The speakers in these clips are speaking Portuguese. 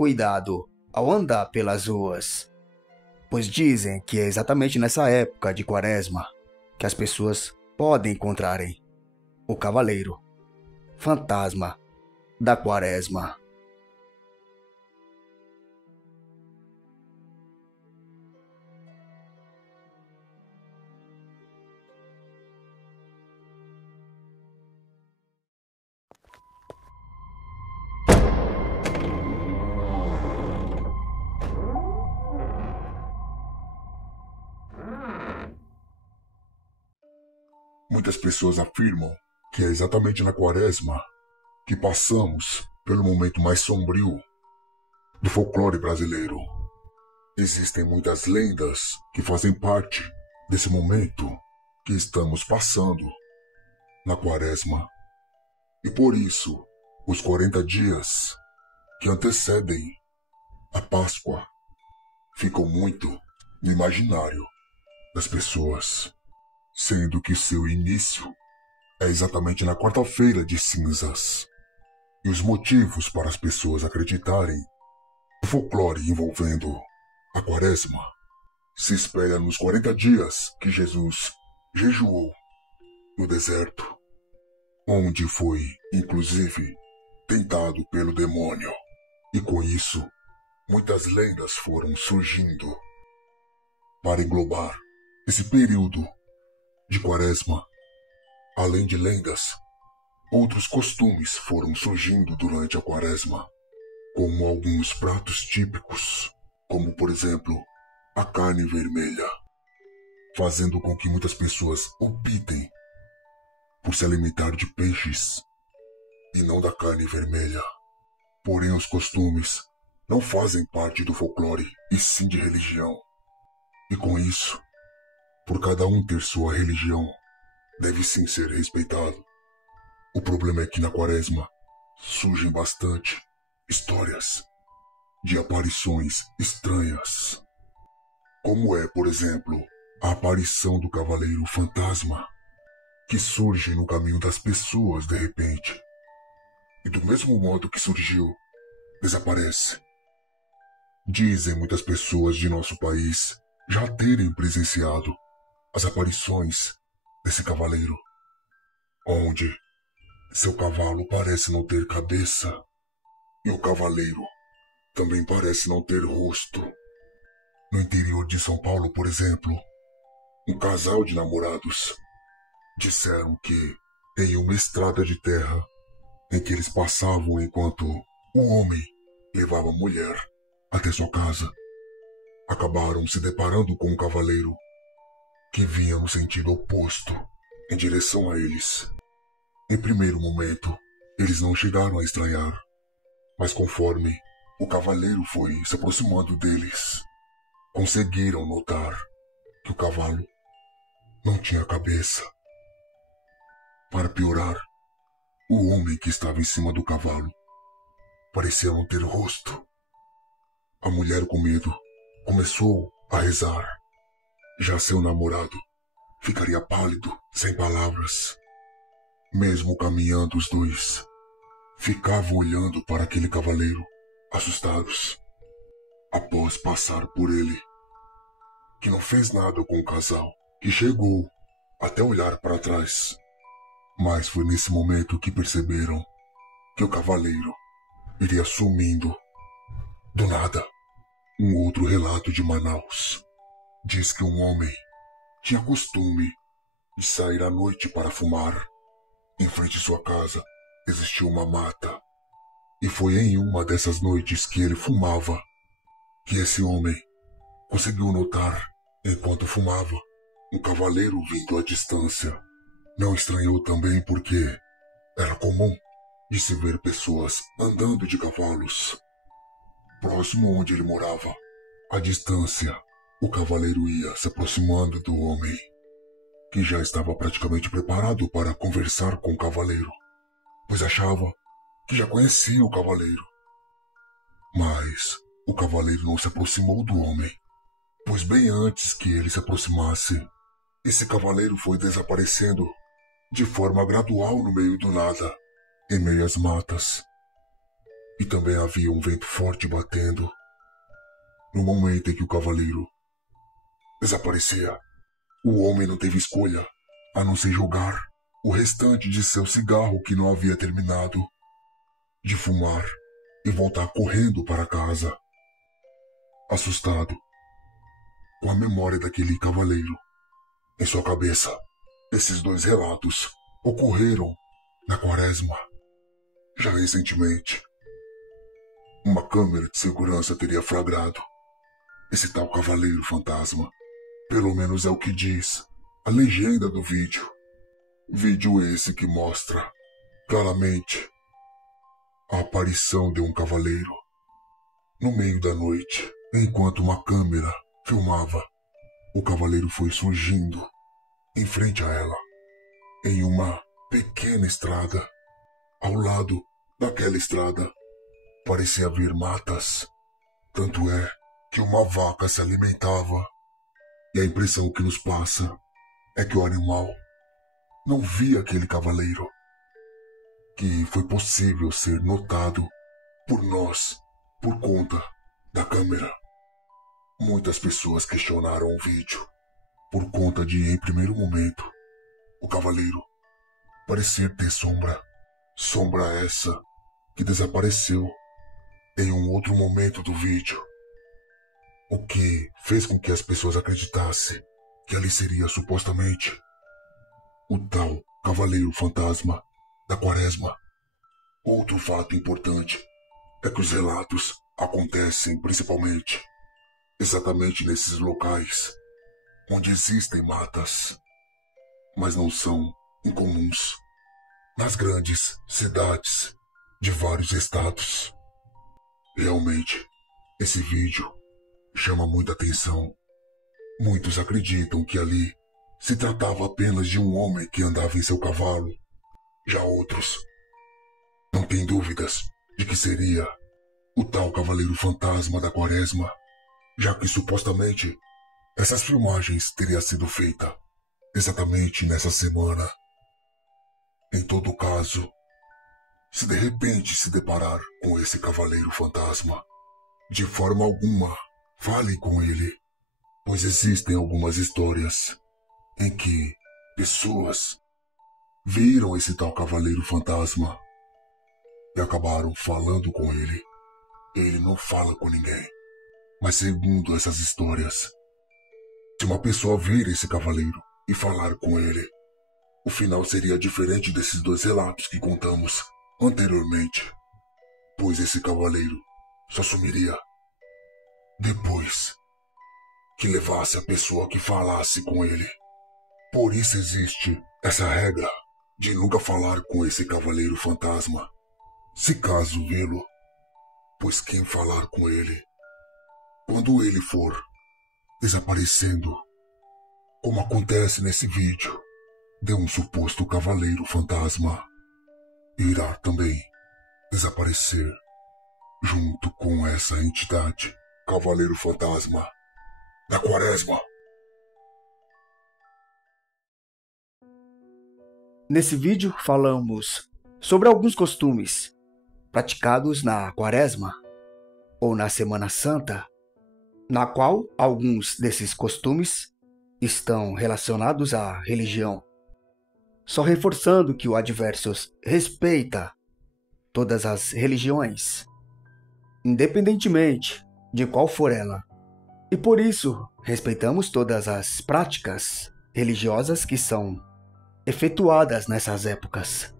cuidado ao andar pelas ruas, pois dizem que é exatamente nessa época de Quaresma que as pessoas podem encontrarem o cavaleiro fantasma da Quaresma. Muitas pessoas afirmam que é exatamente na Quaresma que passamos pelo momento mais sombrio do folclore brasileiro. Existem muitas lendas que fazem parte desse momento que estamos passando na Quaresma. E por isso, os 40 dias que antecedem a Páscoa ficam muito no imaginário das pessoas, sendo que seu início é exatamente na quarta-feira de cinzas. E os motivos para as pessoas acreditarem no folclore envolvendo a Quaresma se espelha nos 40 dias que Jesus jejuou no deserto, onde foi, inclusive, tentado pelo demônio. E com isso, muitas lendas foram surgindo para englobar esse período de Quaresma. Além de lendas, outros costumes foram surgindo durante a Quaresma, como alguns pratos típicos, como por exemplo, a carne vermelha, fazendo com que muitas pessoas optem por se alimentar de peixes e não da carne vermelha. Porém, os costumes não fazem parte do folclore, e sim de religião. E com isso, por cada um ter sua religião, deve sim ser respeitado. O problema é que na Quaresma surgem bastante histórias de aparições estranhas, como é, por exemplo, a aparição do cavaleiro fantasma, que surge no caminho das pessoas de repente, e do mesmo modo que surgiu, desaparece. Dizem muitas pessoas de nosso país já terem presenciado as aparições desse cavaleiro, onde seu cavalo parece não ter cabeça e o cavaleiro também parece não ter rosto. No interior de São Paulo, por exemplo, um casal de namorados disseram que em uma estrada de terra em que eles passavam enquanto o homem levava a mulher até sua casa, acabaram se deparando com um cavaleiro que vinha no sentido oposto, em direção a eles. Em primeiro momento, eles não chegaram a estranhar, mas conforme o cavaleiro foi se aproximando deles, conseguiram notar que o cavalo não tinha cabeça. Para piorar, o homem que estava em cima do cavalo parecia não ter rosto. A mulher, com medo, começou a rezar. Já seu namorado ficaria pálido, sem palavras. Mesmo caminhando, os dois ficavam olhando para aquele cavaleiro, assustados. Após passar por ele, que não fez nada com o casal, que chegou até olhar para trás. Mas foi nesse momento que perceberam que o cavaleiro iria sumindo. Do nada, um outro relato de Manaus diz que um homem tinha costume de sair à noite para fumar. Em frente de sua casa existia uma mata, e foi em uma dessas noites que ele fumava que esse homem conseguiu notar, enquanto fumava, um cavaleiro vindo à distância. Não estranhou também porque era comum de se ver pessoas andando de cavalos. Próximo onde ele morava, à distância, o cavaleiro ia se aproximando do homem, que já estava praticamente preparado para conversar com o cavaleiro, pois achava que já conhecia o cavaleiro. Mas o cavaleiro não se aproximou do homem, pois bem antes que ele se aproximasse, esse cavaleiro foi desaparecendo de forma gradual no meio do nada, em meio às matas. e também havia um vento forte batendo. No momento em que o cavaleiro desaparecia, o homem não teve escolha a não ser jogar o restante de seu cigarro que não havia terminado de fumar e voltar correndo para casa. Assustado com a memória daquele cavaleiro em sua cabeça, esses dois relatos ocorreram na quaresma. Já recentemente, uma câmera de segurança teria flagrado esse tal cavaleiro fantasma. Pelo menos é o que diz a legenda do vídeo. Vídeo esse que mostra claramente a aparição de um cavaleiro no meio da noite. Enquanto uma câmera filmava, o cavaleiro foi surgindo em frente a ela, em uma pequena estrada. Ao lado daquela estrada parecia haver matas. Tanto é que uma vaca se alimentava. E a impressão que nos passa é que o animal não via aquele cavaleiro, que foi possível ser notado por nós por conta da câmera. Muitas pessoas questionaram o vídeo por conta de, em primeiro momento, o cavaleiro parecer ter sombra. Sombra essa que desapareceu em um outro momento do vídeo, o que fez com que as pessoas acreditassem que ali seria supostamente o tal cavaleiro fantasma da quaresma. Outro fato importante é que os relatos acontecem principalmente exatamente nesses locais onde existem matas, mas não são incomuns nas grandes cidades de vários estados. Realmente, esse vídeo chama muita atenção. Muitos acreditam que ali se tratava apenas de um homem que andava em seu cavalo. Já outros não têm dúvidas de que seria o tal cavaleiro fantasma da quaresma, já que supostamente essas filmagens teriam sido feitas exatamente nessa semana. Em todo caso, se de repente se deparar com esse cavaleiro fantasma, de forma alguma fale com ele, pois existem algumas histórias em que pessoas viram esse tal cavaleiro fantasma e acabaram falando com ele. Ele não fala com ninguém, mas segundo essas histórias, se uma pessoa vir esse cavaleiro e falar com ele, o final seria diferente desses dois relatos que contamos anteriormente, pois esse cavaleiro só sumiria depois que levasse a pessoa que falasse com ele. Por isso existe essa regra de nunca falar com esse cavaleiro fantasma, se caso vê-lo, pois quem falar com ele, quando ele for desaparecendo, como acontece nesse vídeo, de um suposto cavaleiro fantasma, irá também desaparecer junto com essa entidade, cavaleiro fantasma da quaresma. Nesse vídeo falamos sobre alguns costumes praticados na quaresma ou na Semana Santa, na qual alguns desses costumes estão relacionados à religião. Só reforçando que o Adversos respeita todas as religiões, independentemente de qual for ela. E por isso, respeitamos todas as práticas religiosas que são efetuadas nessas épocas.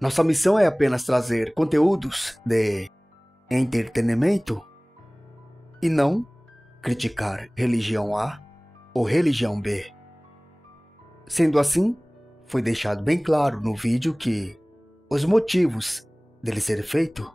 Nossa missão é apenas trazer conteúdos de entretenimento e não criticar religião A ou religião B. Sendo assim, foi deixado bem claro no vídeo que os motivos dele ser feito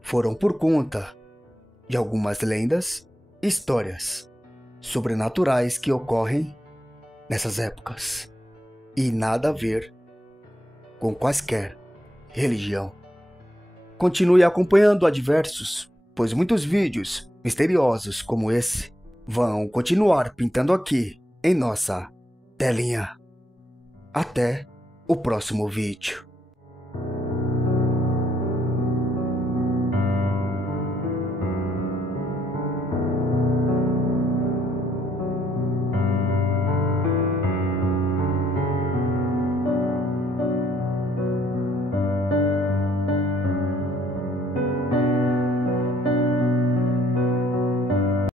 foram por conta de algumas lendas e histórias sobrenaturais que ocorrem nessas épocas e nada a ver com quaisquer religião. Continue acompanhando Adversos, pois muitos vídeos misteriosos como esse vão continuar pintando aqui em nossa telinha. Até o próximo vídeo.